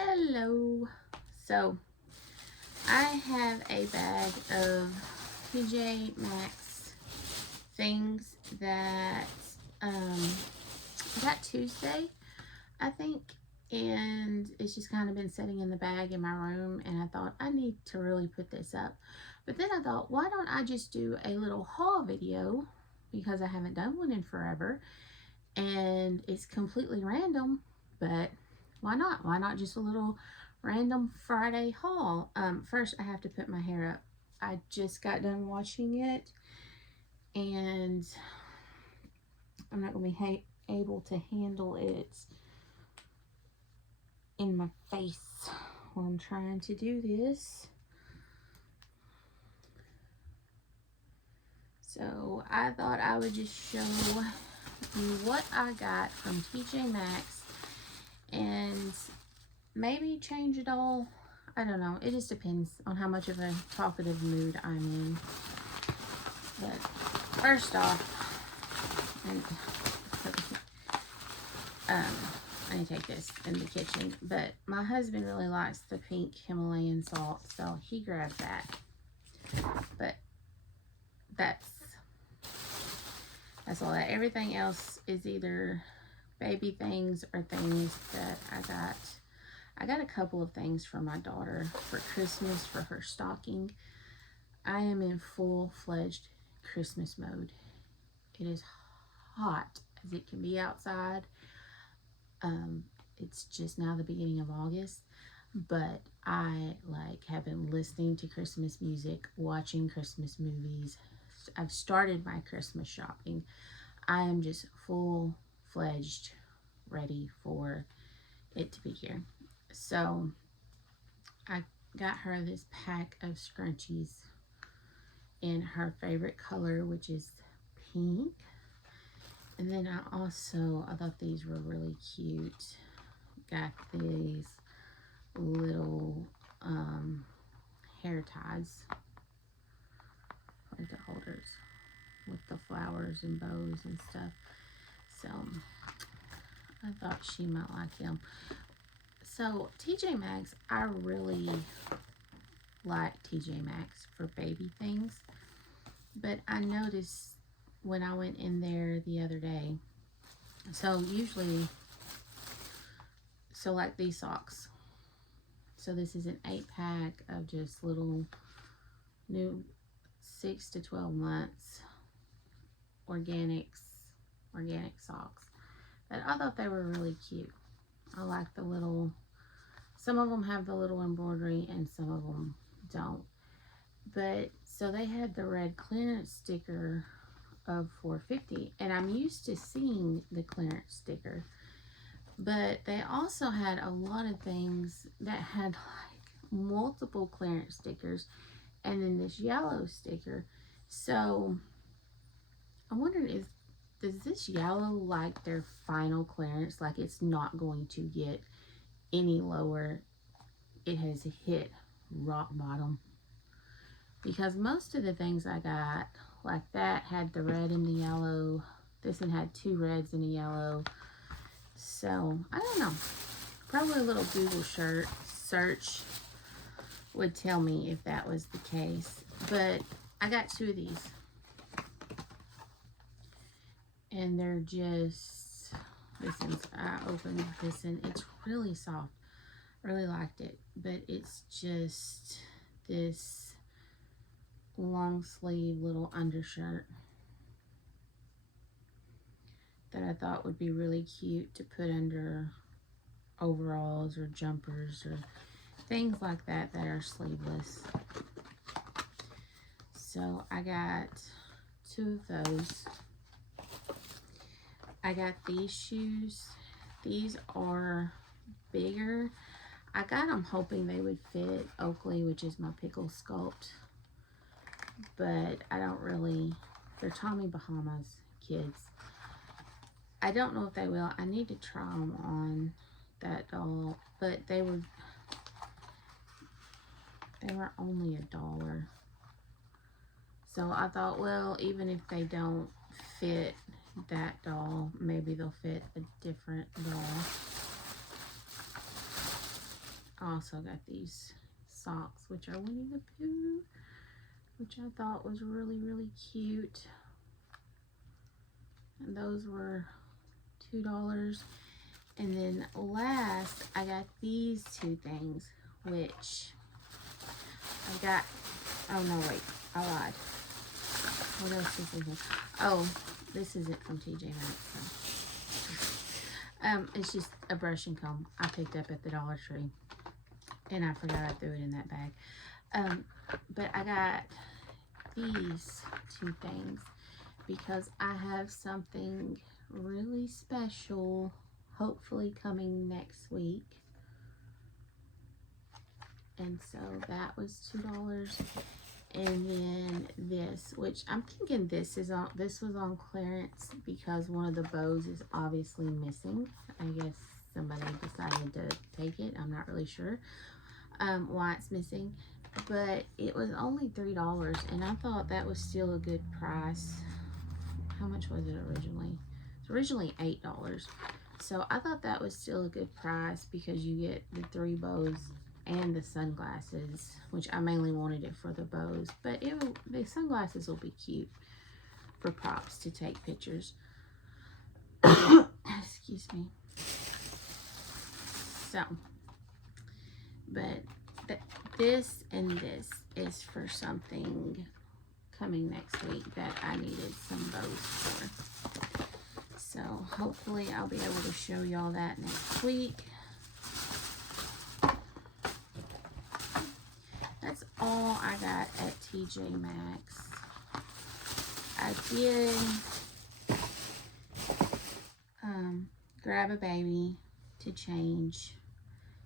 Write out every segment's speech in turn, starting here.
Hello. So I have a bag of TJ Maxx things that I got Tuesday, I think, and it's just kind of been sitting in the bag in my room, and I thought I need to really put this up. But then I thought, why don't I just do a little haul video, because I haven't done one in forever, and it's completely random, but why not? Why not just a little random Friday haul? First, I have to put my hair up. I just got done washing it, and I'm not going to be able to handle it in my face while I'm trying to do this. So I thought I would just show you what I got from TJ Maxx and maybe change it all. I don't know. It just depends on how much of a talkative mood I'm in. But first off, I need to take this in the kitchen. But my husband really likes the pink Himalayan salt, so he grabbed that. But that's all that. Everything else is either baby things or things that I got. I got a couple of things for my daughter for Christmas for her stocking. I am in full-fledged Christmas mode. It is hot as it can be outside. It's just now the beginning of August, but I have been listening to Christmas music, watching Christmas movies. I've started my Christmas shopping. I am just full-fledged ready for it to be here. So I got her this pack of scrunchies in her favorite color, which is pink. And then I thought these were really cute. Got these little hair ties, like the holders with the flowers and bows and stuff. So I thought she might like them. So TJ Maxx, I really like TJ Maxx for baby things, but I noticed when I went in there the other day, so like these socks, so this is an 8-pack of just little new 6 to 12 months organic socks, but I thought they were really cute. I like the little, some of them have the little embroidery and some of them don't. But so they had the red clearance sticker of $4.50, and I'm used to seeing the clearance sticker, but they also had a lot of things that had like multiple clearance stickers and then this yellow sticker. So I'm wondering, does this yellow like their final clearance, like it's not going to get any lower, it has hit rock bottom? Because most of the things I got like that had the red and the yellow. This one had 2 reds and a yellow. So I don't know, probably a little Google search would tell me if that was the case. But I got 2 of these, and they're just, I opened this and it's really soft. I really liked it, but it's just this long sleeve little undershirt that I thought would be really cute to put under overalls or jumpers or things like that that are sleeveless. So I got 2 of those. I got these shoes. These are bigger. I got them hoping they would fit Oakley, which is my pickle sculpt, but I don't really. They're Tommy Bahama's kids. I don't know if they will. I need to try them on that doll, but they were only $1. So I thought, well, even if they don't fit that doll, maybe they'll fit a different doll. also got these socks, which are Winnie the Pooh, which I thought was really, really cute. And those were $2. And then last, I got these two things, which I got, oh no, wait, I lied. What else is in here? Oh, this isn't from TJ Maxx. It's just a brush and comb I picked up at the Dollar Tree. And I forgot I threw it in that bag. But I got these two things because I have something really special hopefully coming next week. And so that was $2. And then this, which I'm thinking this was on clearance because one of the bows is obviously missing. I guess somebody decided to take it. I'm not really sure why it's missing, but it was only $3, and I thought that was still a good price. How much was it originally? It's originally $8, so I thought that was still a good price because you get the 3 bows and the sunglasses, which I mainly wanted it for the bows, but the sunglasses will be cute for props to take pictures. Excuse me. So, but this and this is for something coming next week that I needed some bows for. So hopefully I'll be able to show y'all that next week. That's all I got at TJ Maxx. I did grab a baby to change.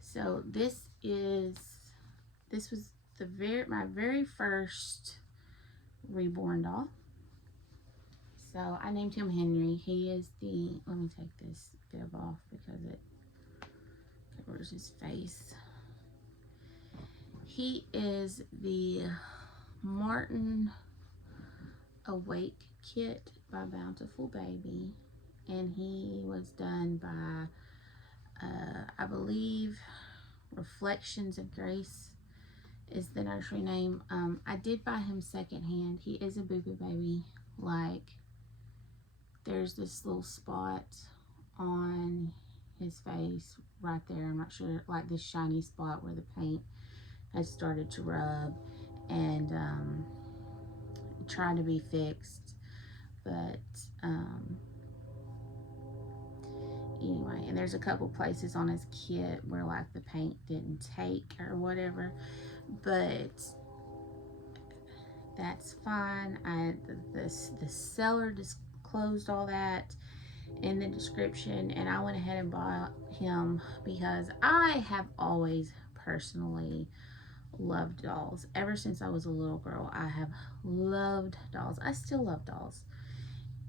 So this was my very first reborn doll. So I named him Henry. He is let me take this bib off because it covers his face. He is the Martin Awake Kit by Bountiful Baby, and he was done by I believe Reflections of Grace is the nursery name. I did buy him secondhand. He is a boo-boo baby. Like, there's this little spot on his face right there. I'm not sure, like this shiny spot where the paint has started to rub and trying to be fixed, but anyway, and there's a couple places on his kit where like the paint didn't take or whatever, but that's fine. The seller disclosed all that in the description, and I went ahead and bought him because I have always personally loved dolls. Ever since I was a little girl, I have loved dolls. I still love dolls.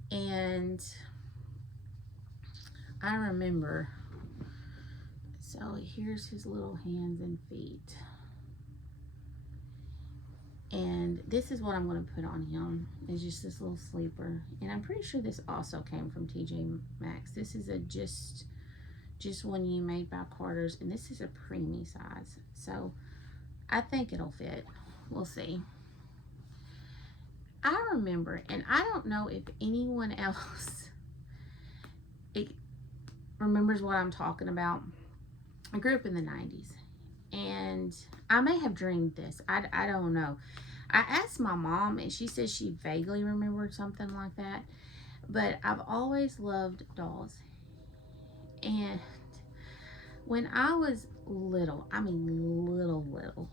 And I remember, so here's his little hands and feet. And this is what I'm going to put on him. It's just this little sleeper. And I'm pretty sure this also came from TJ Maxx. This is a just one you made by Carter's, and this is a preemie size. So I think it'll fit. We'll see. I remember, and I don't know if anyone else remembers what I'm talking about. I grew up in the 90s, and I may have dreamed this. I don't know. I asked my mom, and she said she vaguely remembered something like that. But I've always loved dolls. And when I was little, I mean little,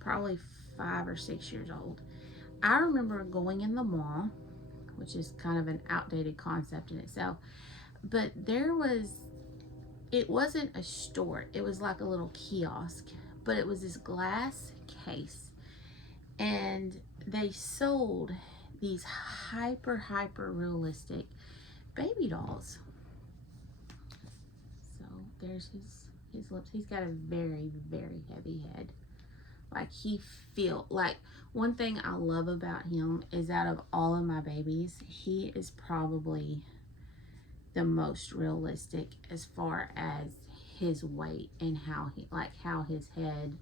probably 5 or 6 years old, I remember going in the mall, which is kind of an outdated concept in itself, but it wasn't a store, it was like a little kiosk, but it was this glass case, and they sold these hyper realistic baby dolls. So there's his lips. He's got a very heavy head. Like, like, one thing I love about him is out of all of my babies, he is probably the most realistic as far as his weight and how how his head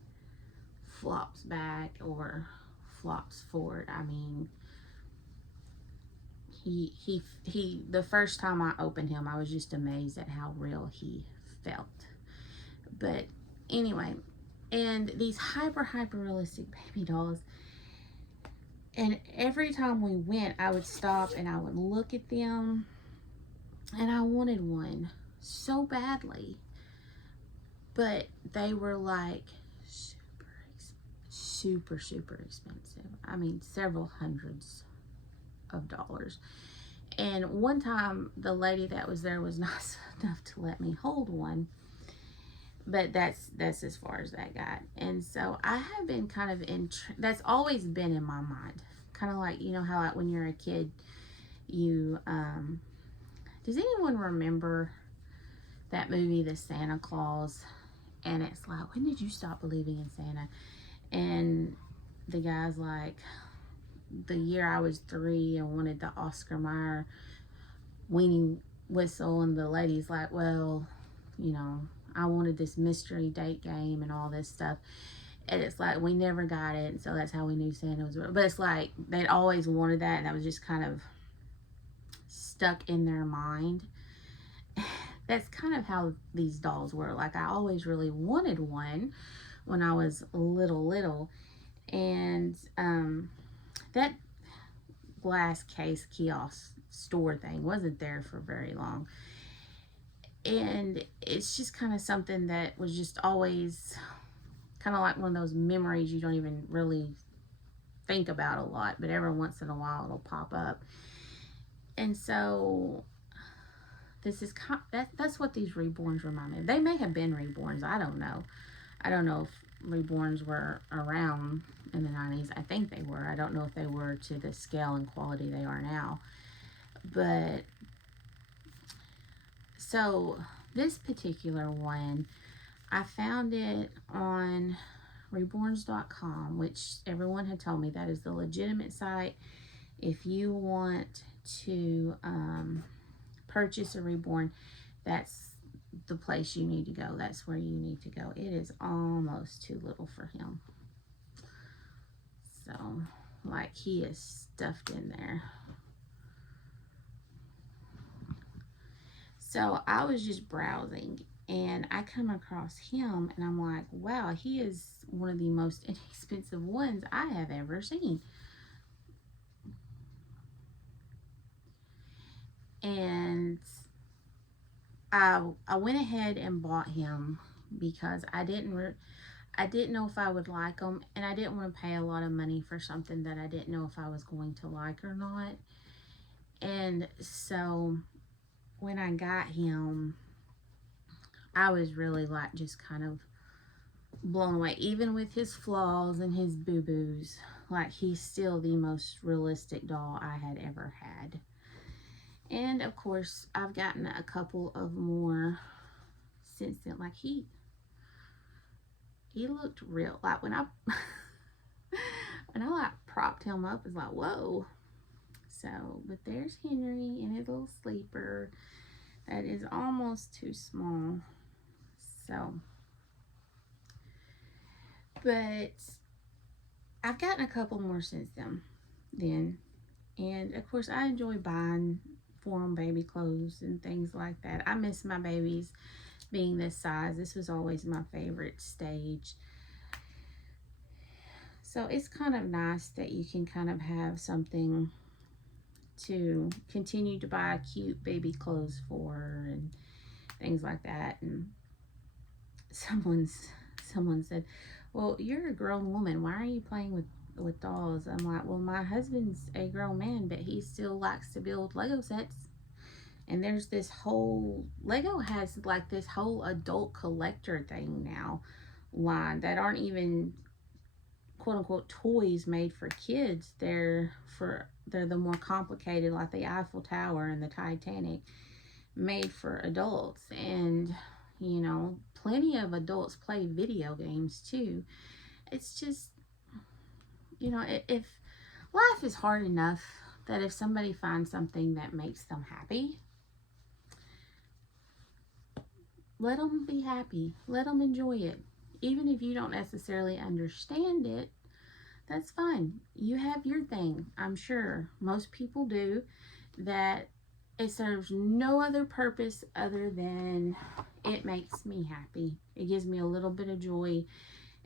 flops back or flops forward. I mean, he the first time I opened him, I was just amazed at how real he felt. But anyway, and these hyper realistic baby dolls, and every time we went, I would stop and I would look at them, and I wanted one so badly, but they were like super expensive. I mean, several hundreds of dollars. And one time the lady that was there was nice enough to let me hold one, but that's as far as that got. And so I have been kind of that's always been in my mind, kind of like, you know how like when you're a kid, you does anyone remember that movie, The Santa Claus? And it's like, when did you stop believing in Santa? And the guy's like, the year I was 3 and wanted the Oscar Mayer weenie whistle, and the lady's like, well, you know, I wanted this mystery date game and all this stuff. And it's like, we never got it, and so that's how we knew Santa was real. But it's like, they'd always wanted that, and that was just kind of stuck in their mind. That's kind of how these dolls were. Like, I always really wanted one when I was little. And that glass case kiosk store thing wasn't there for very long. And it's just kind of something that was just always kind of like one of those memories you don't even really think about a lot, but every once in a while it'll pop up. And so this is that's what these reborns remind me of. They may have been reborns. I don't know. I don't know if reborns were around in the 90s. I think they were. I don't know if they were to the scale and quality they are now. But so this particular one, I found it on reborns.com, which everyone had told me that is the legitimate site. If you want to purchase a reborn, that's the place you need to go. That's where you need to go. It is almost too little for him. So, like, he is stuffed in there. So I was just browsing, and I come across him, and I'm like, wow, he is one of the most inexpensive ones I have ever seen. And I went ahead and bought him because I didn't know if I would like them, and I didn't want to pay a lot of money for something that I didn't know if I was going to like or not. And so when I got him, I was really like just kind of blown away. Even with his flaws and his boo-boos, like, he's still the most realistic doll I had ever had. And of course, I've gotten a couple of more since then. Like, he looked real. Like, when I like propped him up, it's like, whoa. So, but there's Henry in his little sleeper that is almost too small. So, but I've gotten a couple more since then. And of course, I enjoy buying for them baby clothes and things like that. I miss my babies being this size. This was always my favorite stage. So it's kind of nice that you can kind of have something to continue to buy cute baby clothes for and things like that. And someone said, well, you're a grown woman, why are you playing with dolls? I'm like, well, my husband's a grown man, but he still likes to build Lego sets. And there's this whole, Lego has like this whole adult collector thing now line that aren't even quote unquote toys made for kids. They're the more complicated, like the Eiffel Tower and the Titanic, made for adults. And you know, plenty of adults play video games too. It's just, you know, if life is hard enough, that if somebody finds something that makes them happy, let them be happy. Let them enjoy it. Even if you don't necessarily understand it, that's fine. You have your thing. I'm sure most people do, that it serves no other purpose other than it makes me happy. It gives me a little bit of joy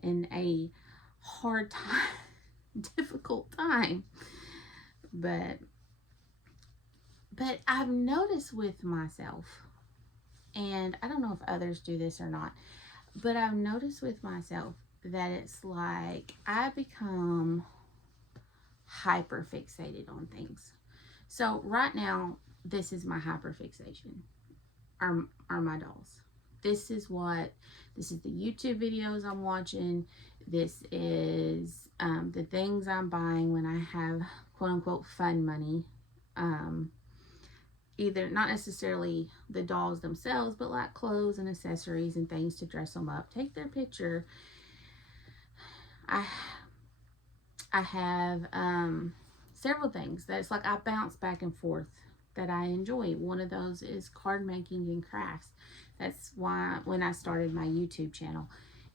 in a hard time, difficult time. But I've noticed with myself, and I don't know if others do this or not, but I've noticed with myself that it's like I become hyper fixated on things. So right now, this is my hyper fixation, are my dolls. This is the YouTube videos I'm watching. This is the things I'm buying when I have quote unquote fun money. Either not necessarily the dolls themselves, but like clothes and accessories and things to dress them up, take their picture. I have several things that it's like I bounce back and forth that I enjoy. One of those is card making and crafts. That's why when I started my YouTube channel,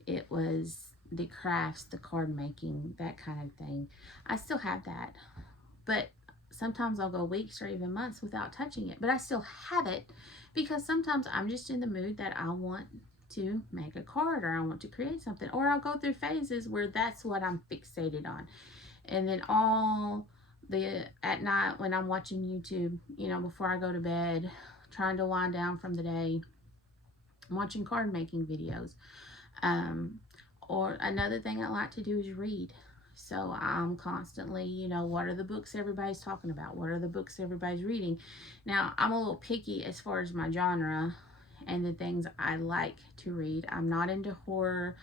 it was the crafts, the card making, that kind of thing. I still have that, but sometimes I'll go weeks or even months without touching it, but I still have it because sometimes I'm just in the mood that I want to make a card or I want to create something, or I'll go through phases where that's what I'm fixated on. And then at night when I'm watching YouTube, before I go to bed, trying to wind down from the day, I'm watching card making videos. Or another thing I like to do is read. So I'm constantly, what are the books everybody's talking about? What are the books everybody's reading? Now, I'm a little picky as far as my genre and the things I like to read. I'm not into horror.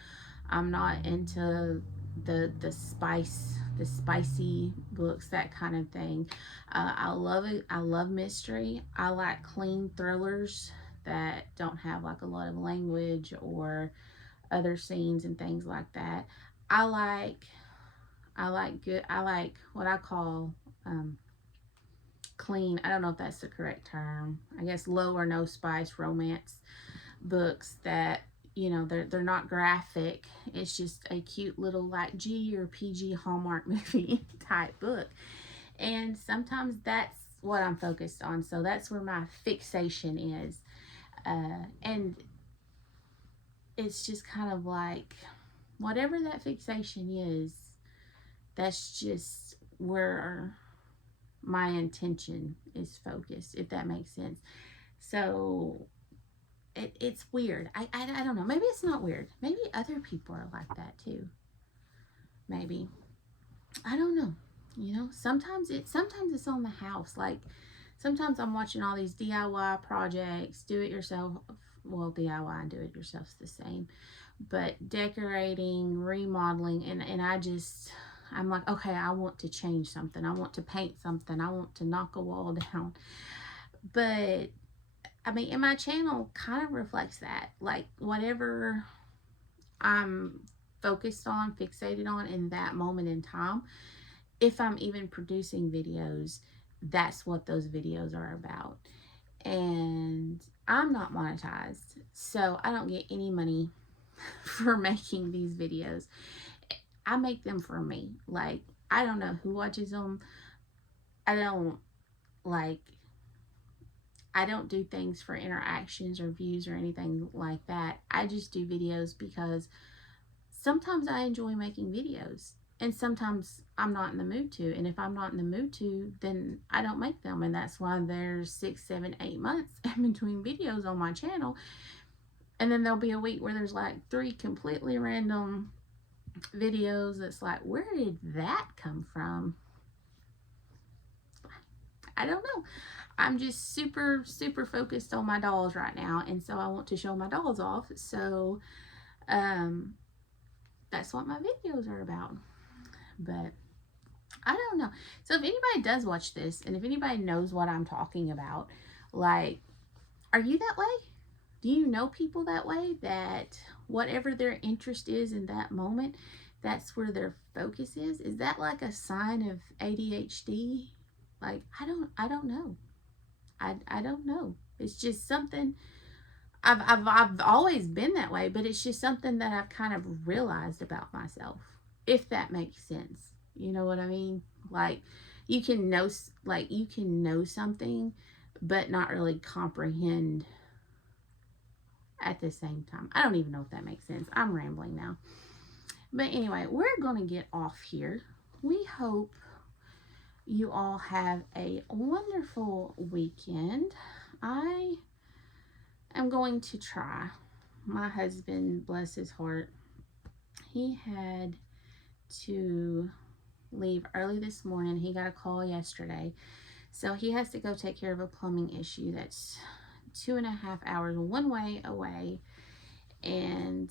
I'm not into the spicy books, that kind of thing. I love it. I love mystery. I like clean thrillers that don't have like a lot of language or other scenes and things like that. I like what I call clean. I don't know if that's the correct term. I guess low or no spice romance books that they're not graphic. It's just a cute little like G or PG Hallmark movie type book. And sometimes that's what I'm focused on. So that's where my fixation is. And it's just kind of like whatever that fixation is, that's just where my intention is focused, if that makes sense. So it's weird. I don't know. Maybe it's not weird. Maybe other people are like that too. Maybe. I don't know. Sometimes it's on the house. Like sometimes I'm watching all these DIY projects, do it yourself. Well, DIY and do it yourself's the same. But decorating, remodeling, and I'm like, okay, I want to change something. I want to paint something. I want to knock a wall down. But I mean, and my channel kind of reflects that. Like whatever I'm focused on, fixated on in that moment in time, if I'm even producing videos, that's what those videos are about. And I'm not monetized, so I don't get any money for making these videos. I make them for me. Like, I don't know who watches them. I don't do things for interactions or views or anything like that. I just do videos because sometimes I enjoy making videos and sometimes I'm not in the mood to. And if I'm not in the mood to, then I don't make them. And that's why there's 6, 7, 8 months in between videos on my channel. And then there'll be a week where there's like 3 completely random videos. That's like, where did that come from? I don't know. I'm just super, super focused on my dolls right now. And so I want to show my dolls off. So, that's what my videos are about. But I don't know. So if anybody does watch this and if anybody knows what I'm talking about, like, are you that way? Do you know people that way, that whatever their interest is in that moment, that's where their focus is? Is that like a sign of ADHD? Like, I don't know. I don't know. It's just something I've always been that way, but it's just something that I've kind of realized about myself, if that makes sense. You know what I mean? Like you can know, like you can know something, but not really comprehend at the same time. I don't even know if that makes sense. I'm rambling now. But anyway, we're going to get off here. We hope you all have a wonderful weekend. I am going to try. My husband, bless his heart, he had to leave early this morning. He got a call yesterday. So he has to go take care of a plumbing issue that's 2.5 hours one way away. And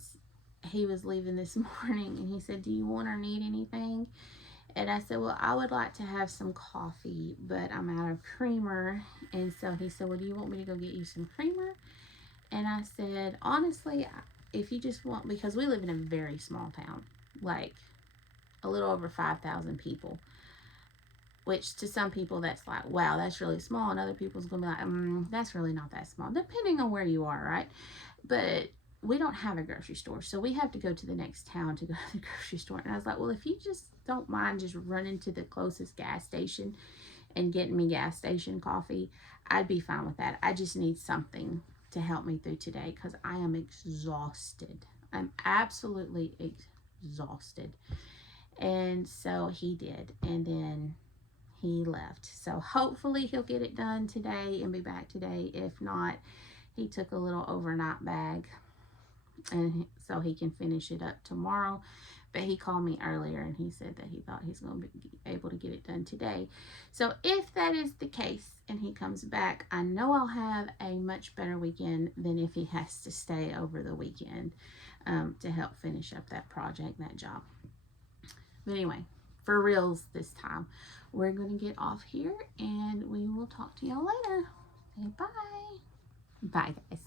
he was leaving this morning and he said, "Do you want or need anything?" And I said, "Well, I would like to have some coffee, but I'm out of creamer." And so he said, "Well, do you want me to go get you some creamer?" And I said, "Honestly, if you just want," because we live in a very small town, like a little over 5,000 people, which to some people that's like, wow, that's really small. And other people's going to be like, that's really not that small, depending on where you are, right? But we don't have a grocery store, so we have to go to the next town to go to the grocery store. And I was like, well, if you just don't mind just running to the closest gas station and getting me gas station coffee, I'd be fine with that. I just need something to help me through today because I am exhausted. I'm absolutely exhausted. And so he did, and then he left. So hopefully he'll get it done today and be back today. If not, he took a little overnight bag and so he can finish it up tomorrow. But he called me earlier and he said that he thought he's going to be able to get it done today. So if that is the case and he comes back, I know I'll have a much better weekend than if he has to stay over the weekend to help finish up that project, that job. But anyway, for reals this time, we're going to get off here and we will talk to y'all later. Say bye. Bye, guys.